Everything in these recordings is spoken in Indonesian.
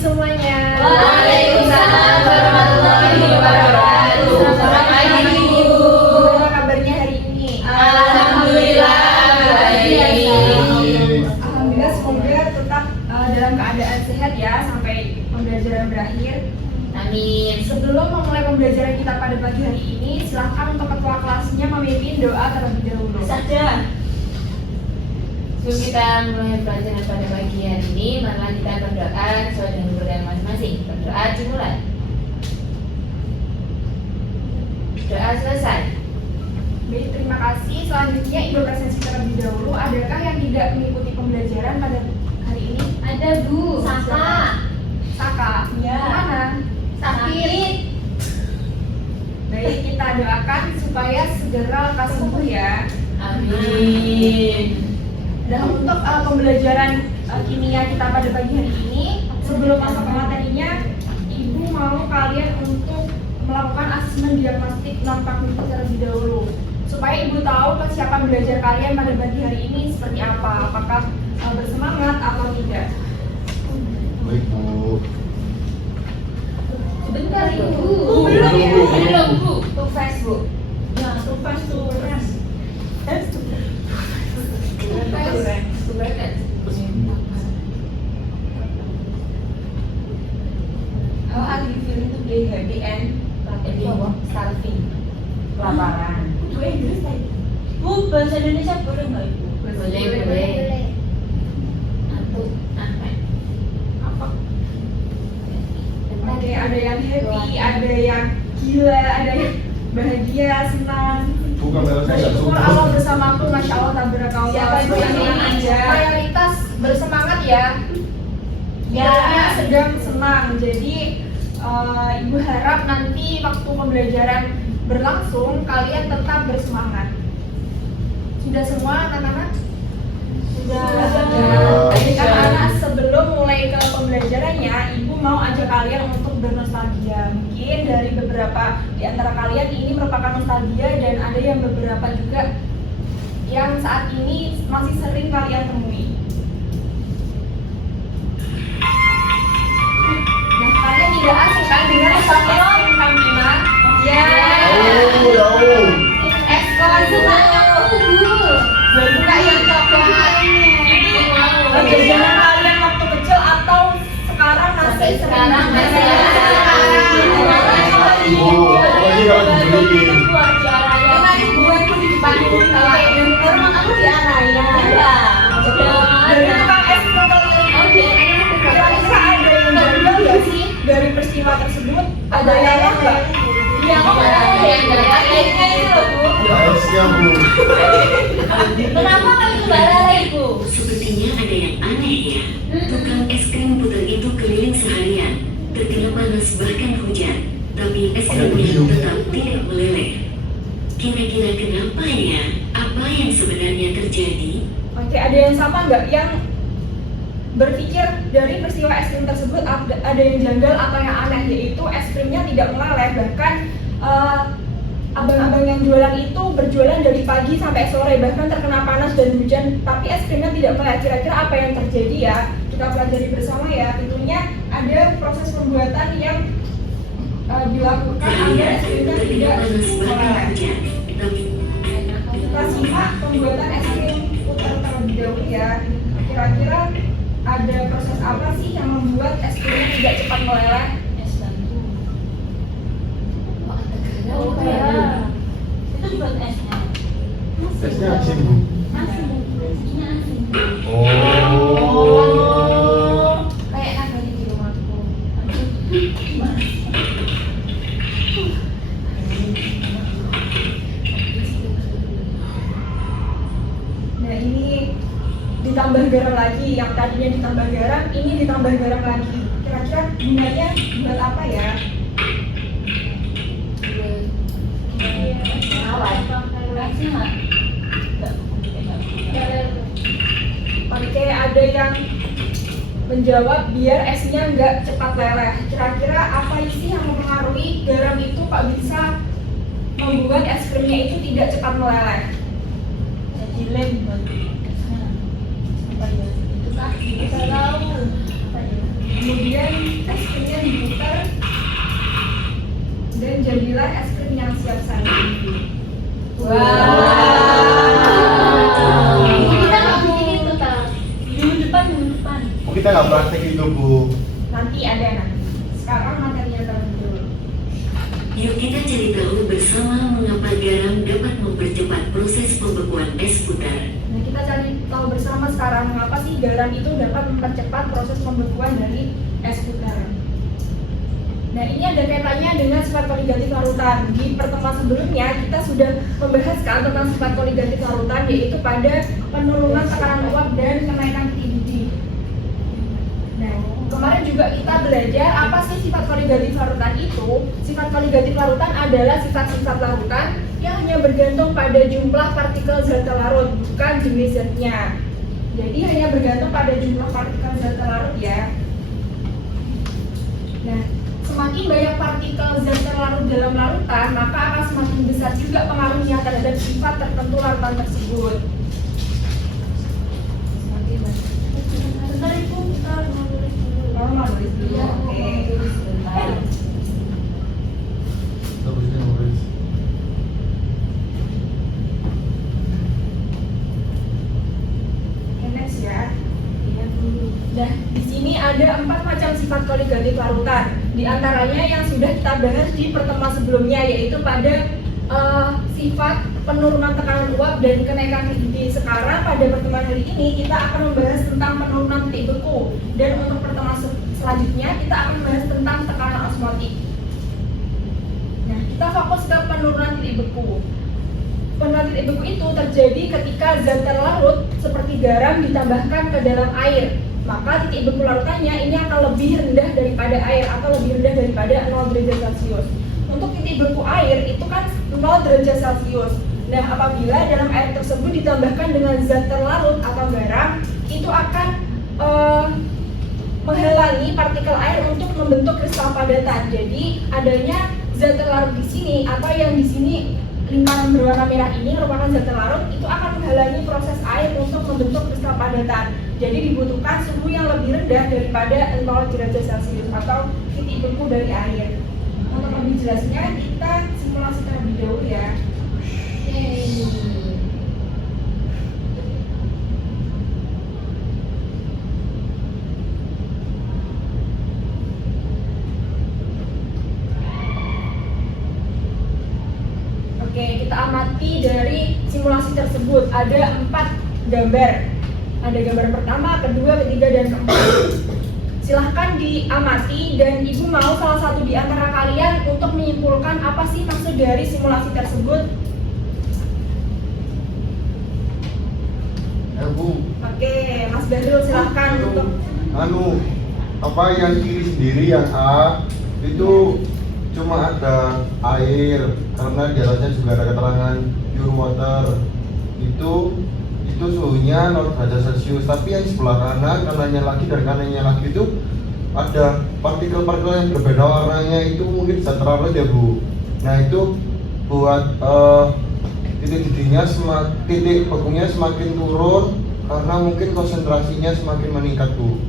semuanya. Waalaikumsalam warahmatullahi wabarakatuh. Selamat pagi Ibu. Bagaimana kabarnya hari ini? Alhamdulillah baik. Alhamdulillah, semoga tetap dalam keadaan sehat ya sampai pembelajaran berakhir. Amin. Sebelum memulai pembelajaran kita pada pagi hari ini, silakan untuk ketua kelasnya memimpin doa terlebih dahulu. Saja. Sebelum kita mulai pelajaran pada pagi hari ini, marilah kita berdoa sesuai dengan kepercayaan masing-masing. Berdoa dimulai. Doa selesai. Baik, terima kasih. Selanjutnya Ibu presensi terlebih dahulu. Adakah yang tidak mengikuti pembelajaran pada hari ini? Ada Bu. Saka. Saka. Ya. Mana? Sakit. Baik, kita doakan supaya segera lekas sembuh ya. Amin. Dan untuk pembelajaran kimia kita pada pagi hari ini, sebelum masuk ke materinya, Ibu mau kalian untuk melakukan asesmen diagnostik non-kognitif terlebih dahulu, supaya Ibu tahu kesiapan belajar kalian pada pagi hari ini seperti apa, apakah bersemangat atau tidak. Baik, Bu. Sebentar Ibu. Belum ya? Belum Bu. Untuk Facebook. Nah, tupas tuh. Oh, ahli film itu beli happy end, tapi apa? Starving, kelaparan. Itu Inggris tadi. Bu, bahasa Indonesia boleh nggak Ibu? Boleh. Atau apa? Apa? Oke, ada yang happy, ada yang gila, ada yang bahagia, senang. Bukan bahasa saya nggak Bersyukur suka. Allah bersamaku, masya Allah, tabarakallah. Siapa itu yang Semuanya senang aja? mayoritas bersemangat ya. Kiranya sedang senang. Jadi Ibu harap nanti waktu pembelajaran berlangsung kalian tetap bersemangat. Sudah semua anak-anak? Sudah. Jadi anak-anak sebelum mulai ke pembelajarannya, Ibu mau ajak kalian untuk bernostalgia. Mungkin dari beberapa di antara kalian ini merupakan nostalgia dan ada yang beberapa juga yang saat ini masih sering kalian temui. Nah, kalian tidak asing kan dengan nostalgia Kang Bima? Ya. Jauh. Ekskon sukanya suka yang coklat. Ini jajanan kalian waktu kecil atau sekarang masih Sampai sering sekarang masih jajan? Bu, apalagi kalau dibeliin. Karena ibu aku di depan rumah aku di Araya. Dari tukang es krim kira-kira ada yang janggal nggak sih dari peristiwa tersebut? Ada yang nggak? Iya, kok ada yang janggal? Kayaknya itu loh Bu. Esnya, Bu. Kenapa kalian kembali Ibu? Sepertinya ada yang aneh ya. Tukang es krim putar itu keliling seharian, terkena panas bahkan hujan, tapi es krimnya tetap tidak meleleh. Kira-kira kenapa ya? Apa yang sebenarnya terjadi? Oke, ada yang sama nggak yang berpikir dari peristiwa es krim tersebut ada yang janggal atau yang aneh, yaitu es krimnya tidak meleleh, bahkan abang-abang yang jualan itu berjualan dari pagi sampai sore, bahkan terkena panas dan hujan, tapi es krimnya tidak meleleh. Kira-kira apa yang terjadi ya? Kita pelajari bersama ya. Tentunya ada proses pembuatan yang dilakukan agar es krimnya tidak Terkena panas bahkan meleleh. hujan, tapi Kita simak pembuatan es krim putar terlebih dahulu ya. Kira-kira ada proses apa sih yang membuat es krimnya tidak cepat meleleh? Oh ya. Itu buat esnya. Esnya asin, Bu. Oh. Kayak nagari di rumahku. Nah, ini ditambah garam lagi. Yang tadinya ditambah garam, ini ditambah garam lagi. Kira-kira gunanya buat apa ya? Oke, ada yang menjawab biar esnya nggak cepat leleh. Kira-kira apa sih yang mempengaruhi garam itu kok bisa membuat es krimnya itu tidak cepat meleleh? Jadi lem buat esnya. Apa ya? Itu kan Kita tahu. Kemudian jadilah es krim yang siap saji. Kita nggak bikin itu tak. Minggu depan. Oh, kita nggak praktek itu, Bu. Nanti ada nanti. Sekarang materinya terlebih. Yuk kita cari tahu bersama mengapa garam dapat mempercepat proses pembekuan es putar. Nah, kita cari tahu bersama sekarang mengapa sih garam itu dapat mempercepat proses pembekuan dari es putar. Nah, ini ada kaitannya dengan sifat koligatif larutan. Di pertemuan sebelumnya kita sudah membahaskan tentang sifat koligatif larutan, yaitu pada penurunan tekanan uap dan kenaikan titik didih. Nah, kemarin juga kita belajar apa sih sifat koligatif larutan itu. Sifat koligatif larutan adalah sifat-sifat larutan yang hanya bergantung pada jumlah partikel zat larut, bukan jenis zatnya. Jadi hanya bergantung pada jumlah partikel zat larut ya. Nah, semakin banyak partikel zat terlarut dalam larutan, maka akan semakin besar juga pengaruhnya terhadap sifat tertentu larutan tersebut. Semakin banyak. Bentar ibu, kita mau tulis dulu. Mau tulis dulu, Iya, oke. sebentar. Bagusnya nulis. Oke, next ya. Nah, di sini ada 4 macam sifat koligatif larutan. Di antaranya yang sudah kita bahas di pertemuan sebelumnya, yaitu pada sifat penurunan tekanan uap dan kenaikan titik didih. Sekarang pada pertemuan hari ini kita akan membahas tentang penurunan titik beku, dan untuk pertemuan selanjutnya kita akan membahas tentang tekanan osmotik. Nah, kita fokus ke penurunan titik beku. Penurunan titik beku itu terjadi ketika zat terlarut seperti garam ditambahkan ke dalam air. Maka titik beku larutannya ini akan lebih rendah daripada air atau lebih rendah daripada 0 derajat Celcius. Untuk titik beku air itu kan 0 derajat Celcius. Nah, apabila dalam air tersebut ditambahkan dengan zat terlarut atau garam, itu akan menghalangi partikel air untuk membentuk kristal padatan. Jadi adanya zat terlarut di sini atau yang di sini lingkaran berwarna merah ini merupakan zat terlarut, itu akan menghalangi proses air untuk membentuk kristal padatan. Jadi dibutuhkan suhu yang lebih rendah daripada 0 derajat Celcius atau titik beku dari air. Untuk lebih jelasnya kita simulasi terlebih dahulu ya. Oke, kita amati dari simulasi tersebut. Ada 4 gambar. Ada gambar pertama, kedua, ketiga, dan keempat. Silahkan diamati dan ibu mau salah satu di antara kalian untuk menyimpulkan apa sih maksud dari simulasi tersebut. Bu. Oke, Mas Badrul silahkan untuk Apa yang kiri sendiri yang A itu cuma ada air karena di atasnya juga ada keterangan pure water. Itu suhunya 0 derajat Celcius, tapi yang sebelah kanan, kanannya lagi dan kanannya lagi itu ada partikel-partikel yang berbeda warnanya, itu mungkin zat terlarut ya Bu. Nah itu buat titik didihnya titik bekunya semakin turun karena mungkin konsentrasinya semakin meningkat Bu.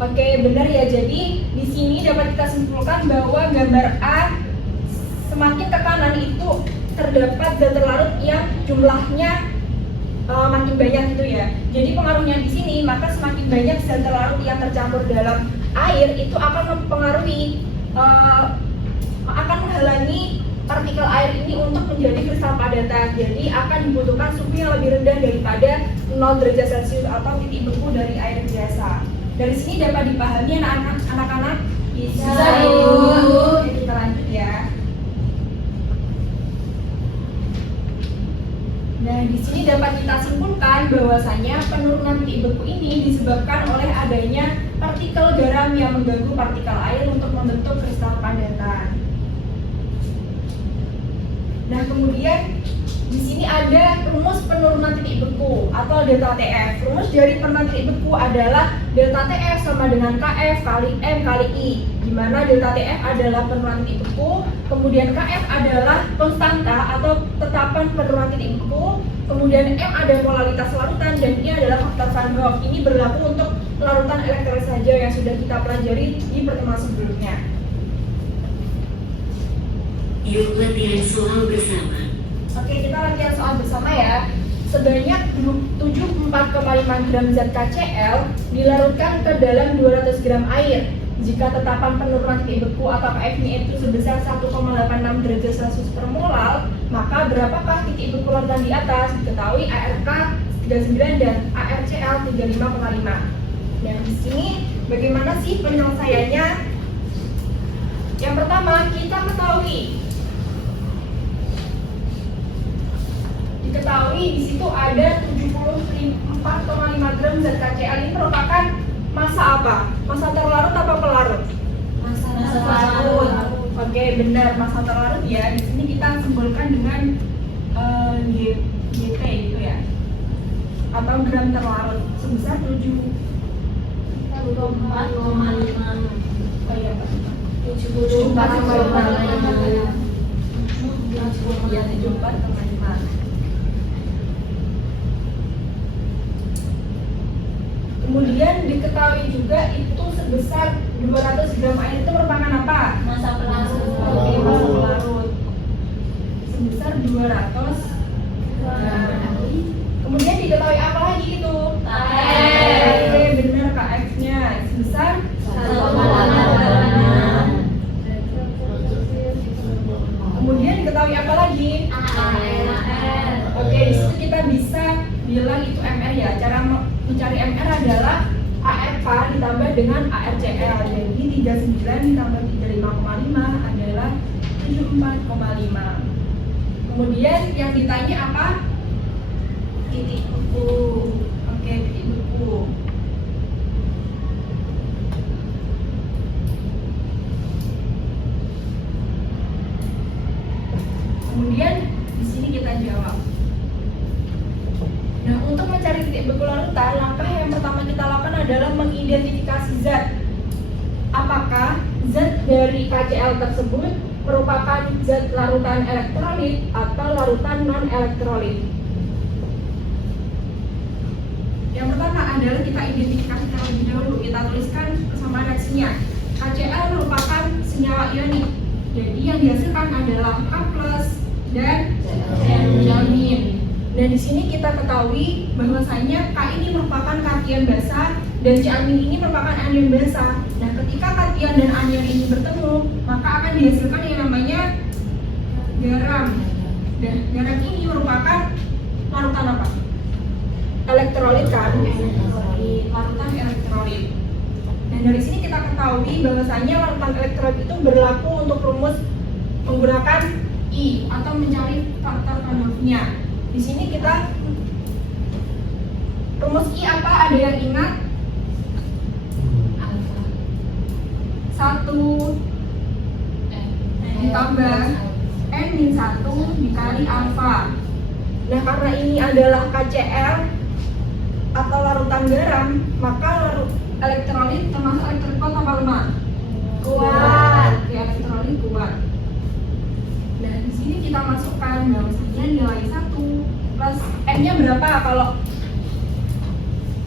Oke, benar ya. Jadi di sini dapat kita simpulkan bahwa gambar A semakin ke kanan itu terdapat zat terlarut yang jumlahnya makin banyak gitu ya. Jadi pengaruhnya di sini, maka semakin banyak zat terlarut yang tercampur dalam air itu akan mempengaruhi akan menghalangi partikel air ini untuk menjadi kristal padatan. Jadi akan dibutuhkan suhu yang lebih rendah daripada 0 derajat Celcius atau titik beku dari air biasa. Dari sini dapat dipahami anak-anak? Bisa, Bu. Oke, kita lanjut ya. Nah, di sini dapat kita simpulkan bahwasanya penurunan titik beku ini disebabkan oleh adanya partikel garam yang mengganggu partikel air untuk membentuk kristal padatan. Nah, kemudian di sini ada rumus penurunan titik beku atau delta TF. Rumus dari penurunan titik beku adalah delta TF sama dengan KF kali M kali I, di mana delta TF adalah penurunan titik beku, kemudian KF adalah konstanta atau tetapan penurunan titik beku, kemudian M adalah polaritas larutan, dan I adalah faktor Van Hoff. Ini berlaku untuk larutan elektrolit saja yang sudah kita pelajari di pertemuan sebelumnya. Yuk latihan soal bersama. Oke, kita latihan soal bersama ya. Sebanyak 74,5 gram zat KCl dilarutkan ke dalam 200 gram air. Jika tetapan penurunan titik beku atau KF-nya itu sebesar 1,86 derajat Celcius per molal, maka berapakah titik beku larutan di atas? Diketahui ARK 39 dan ARCl 35,5. Nah, di sini bagaimana sih penyelesaiannya? Yang pertama, kita diketahui di situ ada 74,5 gram zat KCl. Ini merupakan massa apa? Massa terlarut apa pelarut? Massa Terlarut. Oke, benar, massa terlarut ya. Di sini kita simpulkan dengan GT gitu ya, atau gram terlarut sebesar 74,5. 74,5. Kemudian diketahui juga itu sebesar 200 gram air itu merupakan apa? Massa pelarut. Oke, massa pelarut sebesar 200 gram. Kemudian diketahui apa lagi itu? KF. Oke, benar, KF-nya sebesar 1,86. Kemudian diketahui apa lagi? AR. Oke, di situ kita bisa bilang itu MR ya. Cara mencari MR adalah ARK ditambah dengan ARCL. Jadi 39 ditambah 35,5 adalah 74,5. Kemudian yang ditanya apa? Titik beku. Oke, titik beku. Kemudian di sini kita jawab. Nah, untuk mencari titik beku larutan, langkah yang pertama kita lakukan adalah mengidentifikasi zat. Apakah zat dari KCl tersebut merupakan zat larutan elektrolit atau larutan non-elektrolit? Yang pertama adalah kita identifikasi terlebih dahulu. Kita tuliskan kesamaan reaksinya. KCl merupakan senyawa ionik. Jadi yang dihasilkan adalah K+ dan diamin. Dan di sini kita ketahui bahwasanya K ini merupakan kation basa dan diamin ini merupakan anion basa. Nah, ketika kation dan anion ini bertemu, maka akan dihasilkan yang namanya garam. Dan garam ini merupakan larutan apa? Elektrolit kan? Larutan elektrolit. Dan dari sini kita ketahui bahwasanya larutan elektrolit itu berlaku untuk rumus menggunakan I atau mencari faktor Pandolfnya. Di sini kita rumus I apa? Ada yang ingat? 1 ditambah N-1 dikali alfa. Nah, karena ini adalah KCl atau larutan garam, maka elektrolit termasuk elektrolit kuat apa lemah? Kuat. Ya, elektrolit kuat. Nah, di sini kita masukkan bahwasanya nilai 1 plus N-nya berapa kalau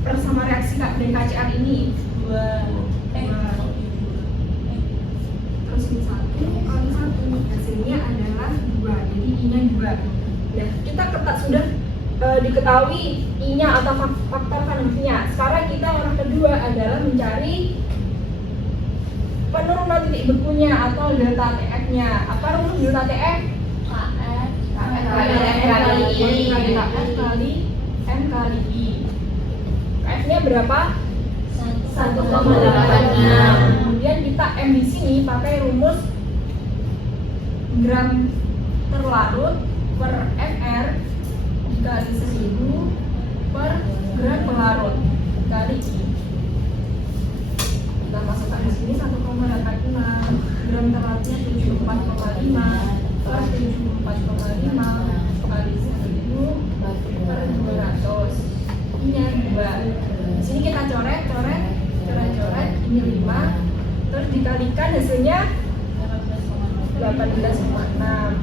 bersama reaksi dari KCl ini? 2. Terus ini 1 kali 1 hasilnya adalah 2. Jadi I-nya 2. Nah, kita sudah diketahui I-nya atau faktor Pandolfnya. Sekarang kita orang kedua adalah mencari penurunan titik bekunya atau delta TF-nya. Apa rumus delta TF? kali M kali I. KF-nya berapa? 1,86. Kemudian kita M di sini pakai rumus gram terlarut per MR dikali 1000 per gram pelarut kali I. Kita masukkan di sini 1,86. Gram terlarutnya 74,5 per 74,5 kali 1000 per 200. Ini 2. Di sini kita coret, ini 5. Terus dikalikan hasilnya 18,6.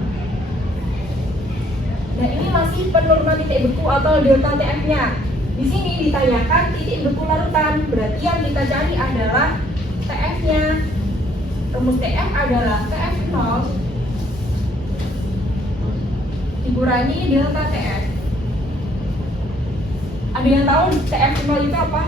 Nah, ini masih penurunan titik beku atau delta TF-nya. Di sini ditanyakan titik beku larutan. Berarti yang kita cari adalah TF-nya. Rumus TF adalah TF0 dikurangi delta TF. Ada yang tahu TF final itu apa?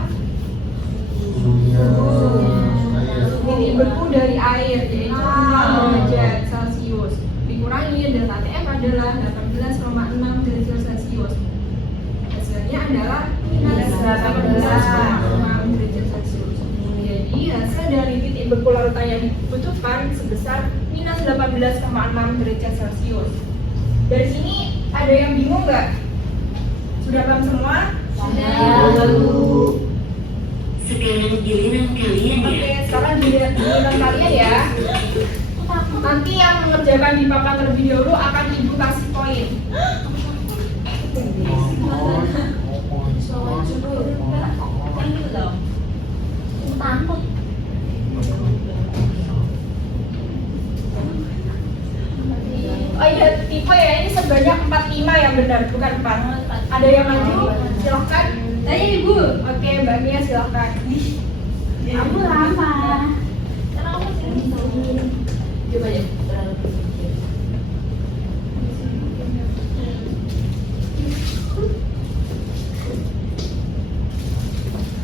Suhunya air. Titik beku dari air, yaitu 6 derajat Celcius. Dikurangi delta TF adalah 18,6 derajat Celcius. Hasilnya adalah minus 18,6 derajat Celcius. Jadi hasil dari titik beku larutan yang dibutuhkan sebesar minus 18,6 derajat Celcius. Dari sini ada yang bingung nggak? Sudah paham semua? Sekarang giliran kalian ya. Oke, sekarang giliran kalian ya. Nanti yang mengerjakan di papan terlebih dahulu akan ibu kasih poin. Oh iya, tipe ya, ini sebanyak 45 yang benar, bukan 4. Ada yang maju? Silahkan. Tanya ibu. Oke, Mbak Mia silahkan. Kamu lama. Coba ya.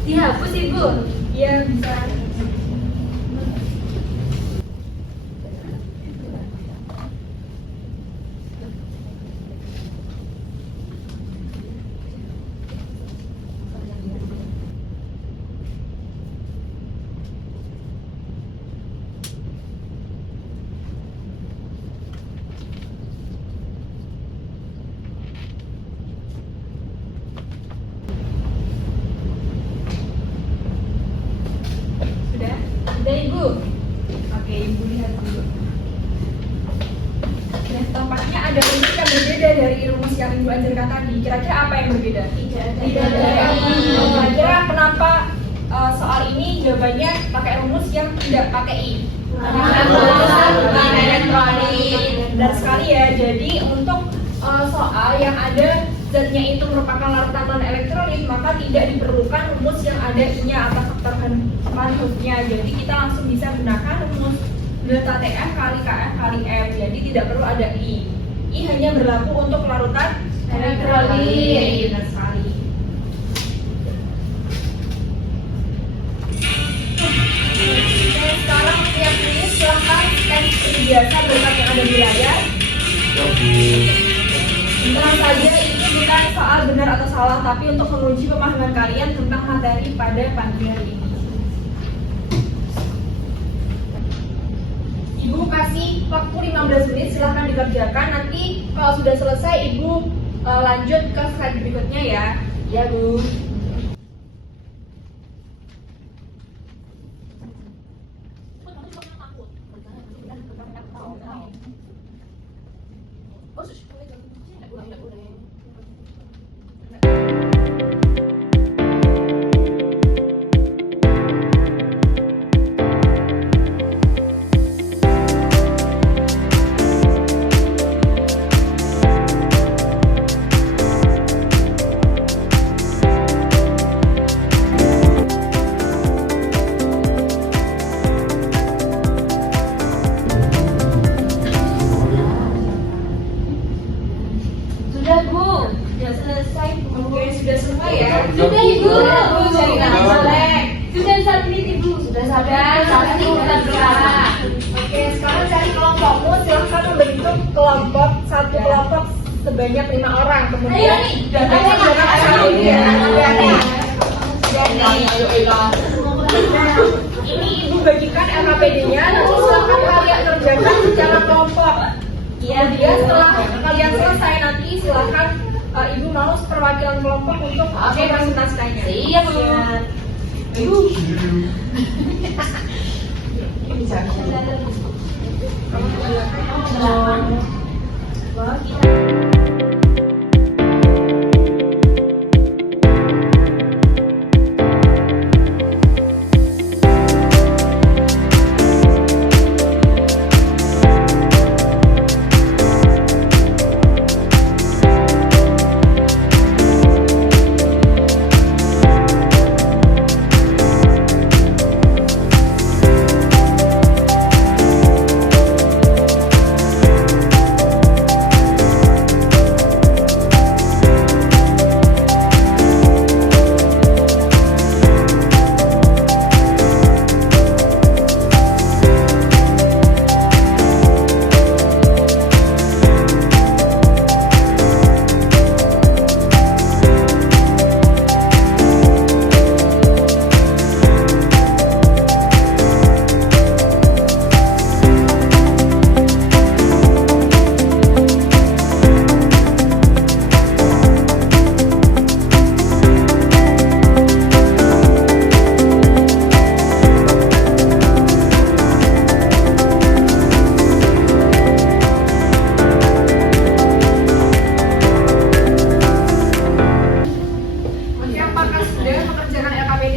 Dihapus ibu? Iya bisa. Sudah ibu? Oke, ibu lihat dulu. Nah, tampaknya ada rumus yang berbeda dari rumus yang ibu ajarkan tadi. Kira-kira apa yang berbeda? Tidak ada. Kira-kira kenapa soal ini jawabannya pakai rumus yang tidak pakai I? Bukan elektronik. Benar sekali ya. Jadi untuk soal yang ada zatnya itu merupakan larutan non elektrolit, maka tidak diperlukan rumus yang ada I-nya atau faktor manhutnya. Jadi kita langsung bisa gunakan rumus delta TF kali KF kali M. Jadi tidak perlu ada I. I hanya berlaku untuk larutan elektrolit. Benar sekali. Oke, sekarang yang ini silahkan scan seperti biasa berkat yang ada di layar. Tenang saja, ini bukan soal benar atau salah, tapi untuk menguji pemahaman kalian tentang materi pada pagi hari ini. Ibu kasih waktu 15 menit, silahkan dikerjakan. Nanti kalau sudah selesai, Ibu lanjut ke slide berikutnya ya. Ya Bu. Sudah Bu, sudah selesai. Oke, sudah semua ya? Sudah Ibu. Cari nama balik. Sudah 1 menit Ibu. Sudah sabar. Saat ini kita berkata. Oke, sekarang cari kelompokmu, silahkan membentuk kelompok, satu kelompok sebanyak 5 orang. Kemudian Ayo nih, jangan asal ya. Ini Ibu bagikan LKPD-nya, nanti silahkan kalian kerjakan secara kelompok. Kemudian setelah kalian selesai nanti silahkan Ibu mau perwakilan kelompok untuk presentasinya. Iya Bu. Ibu.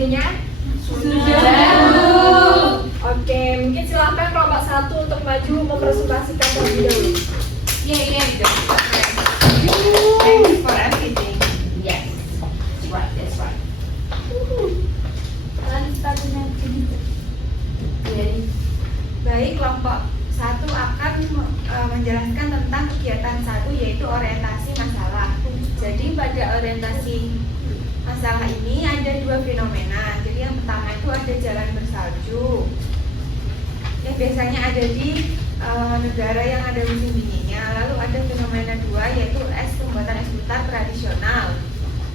Semuanya? Sudah. Oke, mungkin silakan kelompok 1 untuk maju mempresentasikan terlebih dahulu. Iya gitu. Thanks for everything. Yes. Right, that's right. Jadi, Baik, kelompok 1 akan menjelaskan tentang kegiatan 1 yaitu orientasi masalah. Jadi pada orientasi masalah ini ada 2 fenomena. Jadi yang pertama itu ada jalan bersalju yang biasanya ada di negara yang ada musim dinginnya. Lalu ada fenomena 2 yaitu pembuatan es putar tradisional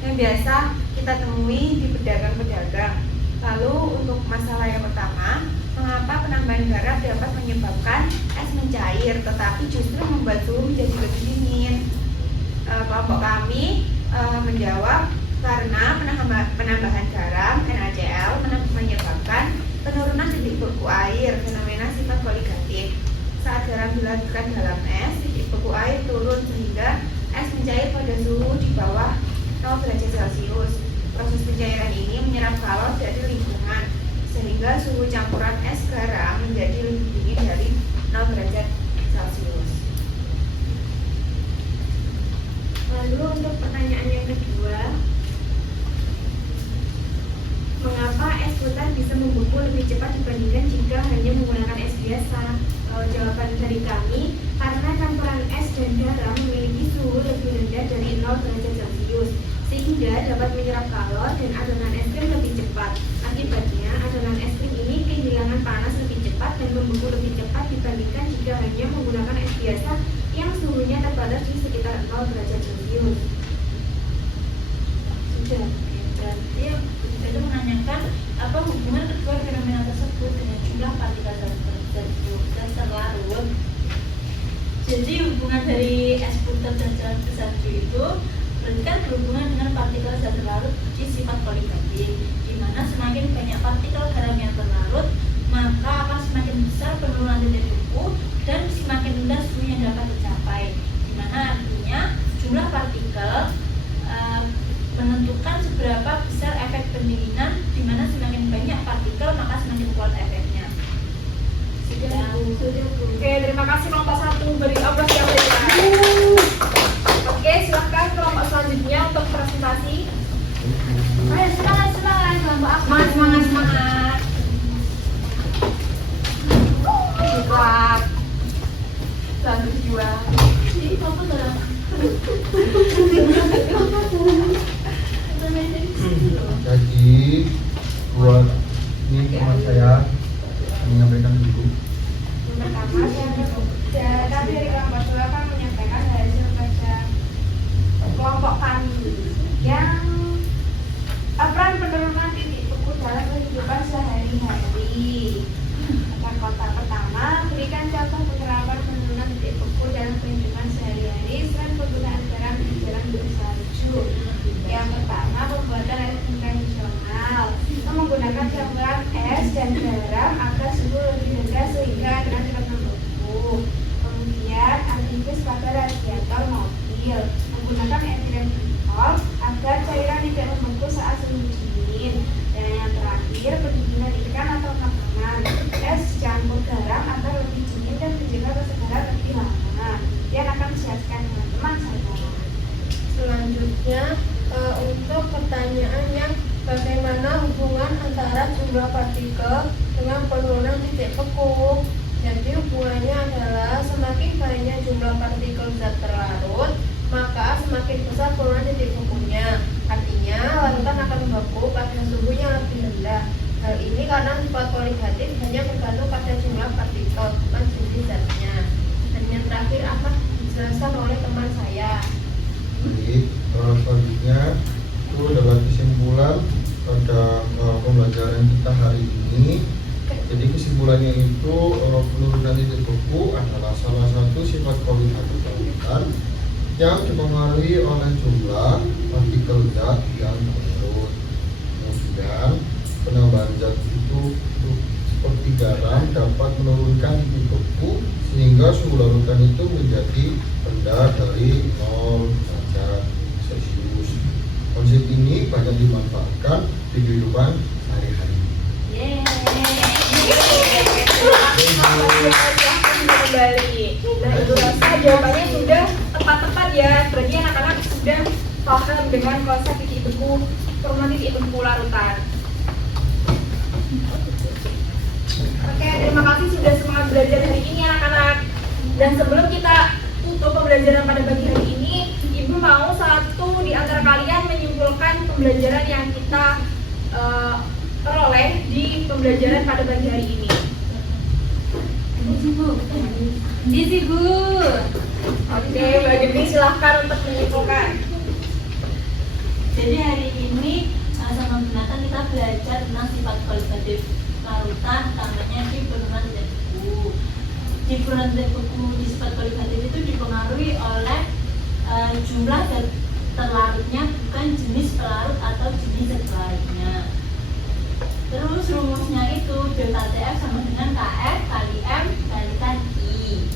yang biasa kita temui di pedagang-pedagang. Lalu untuk masalah yang pertama, mengapa penambahan garam dapat menyebabkan es mencair tetapi justru membuat suhu menjadi lebih dingin? Kelompok kami menjawab karena penambahan garam NaCl menyebabkan penurunan titik beku air, fenomena sifat koligatif. Saat garam dilarutkan dalam es, titik beku air turun sehingga es mencair pada suhu di bawah 0 derajat Celcius. Proses pencairan ini menyerap kalor dari lingkungan sehingga suhu campuran es garam menjadi lebih dingin dari 0 derajat Celcius. Lalu untuk pertanyaan yang kedua, mengapa es putar bisa membeku lebih cepat dibandingkan jika hanya menggunakan es biasa? Jawaban dari kami, karena campuran es dan garam memiliki suhu lebih rendah dari 0 derajat Celcius sehingga dapat menyerap kalor dan adonan es krim lebih cepat. Akibatnya, adonan es krim ini kehilangan panas lebih cepat dan membeku lebih cepat dibandingkan jika hanya menggunakan es biasa yang suhunya terbatas di sekitar 0 derajat Celcius. Sudah. Berarti itu menanyakan apa hubungan kedua fenomena tersebut dengan jumlah partikel gas terlarut. Jadi hubungan dari es putar dan jalan bersalju itu berarti kan berhubungan dengan partikel gas terlarut di sifat koligatif, di mana semakin banyak partikel garam yang terlarut maka akan semakin besar penurunan titik beku dan semakin rendah suhu yang dapat dicapai, di mana artinya jumlah partikel menentukan seberapa besar efek pendinginan, di mana semakin banyak partikel maka semakin kuat efeknya. Oke, terima kasih kelompok 1, beri aplaus yang meriah. Oke, silahkan kelompok selanjutnya untuk presentasi. Ayo semangat kelompok aku. Semangat. Kuat. Selalu berjuang. Jadi kamu dalam Jadi buat ini teman saya menyampaikan dulu. Yang pertama, kami dari kelompok 2 akan menyampaikan hasil baca kelompok kami yang peran penurunan titik beku dalam kehidupan sehari-hari. Kota pertama, berikan contoh penerapan penurunan titik beku dalam kehidupan sehari-hari selain penggunaan garam di jalan bersalju. Yang pertama, pembuatan es krim tradisional menggunakan campuran es dan garam agar suhu lebih rendah sehingga adonan cepat membeku. Kemudian, aktivis pada radiator mobil menggunakan etilen glikol agar cairan tidak membeku saat suhu dingin. Dan yang terakhir, pendinginan ikan atau makanan. Es campur garam agar lebih dingin dan menjaga kesegaran lebih lama. Yang akan disiapkan teman-teman saya. Selanjutnya untuk pertanyaan yang bagaimana hubungan antara jumlah partikel dengan penurunan titik beku. Jadi hubungannya adalah semakin banyak jumlah partikel zat terlarut maka semakin besar penurunan titik bekunya. Artinya larutan akan membeku pada suhu yang lebih rendah. Hal ini karena sifat koligatif hanya bergantung pada jumlah partikel bukan jenis zatnya. Dan yang terakhir akan dijelaskan oleh teman saya. Baik, selanjutnya itu adalah kesimpulan pada pembelajaran kita hari ini. Jadi kesimpulannya itu penurunan titik beku adalah salah satu sifat koligatif larutan yang dipengaruhi oleh jumlah partikel zat yang terlarut. Kemudian penambahan zat itu seperti garam dapat menurunkan titik beku sehingga suhu larutan itu menjadi rendah dari 0 derajat Celcius. Konsep ini banyak dimanfaatkan di kehidupan jawabannya sudah tepat-tepat ya. Berarti anak-anak sudah paham dengan konsep titik beku, turunan titik beku larutan. Oke, terima kasih sudah semangat belajar hari ini anak-anak. Dan sebelum kita tutup pembelajaran pada pagi hari ini, Ibu mau satu di antara kalian menyimpulkan pembelajaran yang kita peroleh di pembelajaran pada pagi hari ini. Gizi Bu. Oke, Mbak Geni silahkan untuk menyimpulkan. Jadi hari ini sama Bu Nathan kita belajar tentang sifat kualitatif larutan, utamanya di penurunan zat beku. Di penurunan zat beku di sifat kualitatif itu dipengaruhi oleh jumlah zat terlarutnya, bukan jenis pelarut atau jenis zat pelarutnya. Terus rumusnya itu delta TF sama dengan KF kali M kalikan I.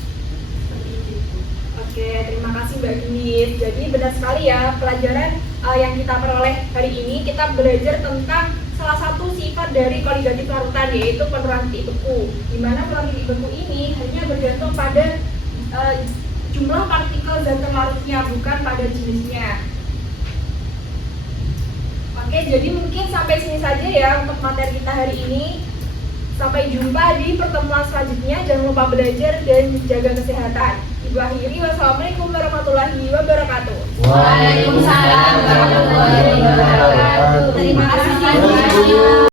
Seperti itu. Oke, terima kasih Mbak Gini. Jadi benar sekali ya, pelajaran yang kita peroleh hari ini kita belajar tentang salah satu sifat dari kualitatif larutan, yaitu penurunan titik beku. Di mana penurunan titik beku ini hanya bergantung pada jumlah partikel zat terlarutnya, bukan pada jenisnya. Oke, jadi mungkin sampai sini saja ya untuk materi kita hari ini. Sampai jumpa di pertemuan selanjutnya. Jangan lupa belajar dan jaga kesehatan. Ibu akhiri, wassalamualaikum warahmatullahi wabarakatuh. Waalaikumsalam warahmatullahi wabarakatuh. Terima kasih.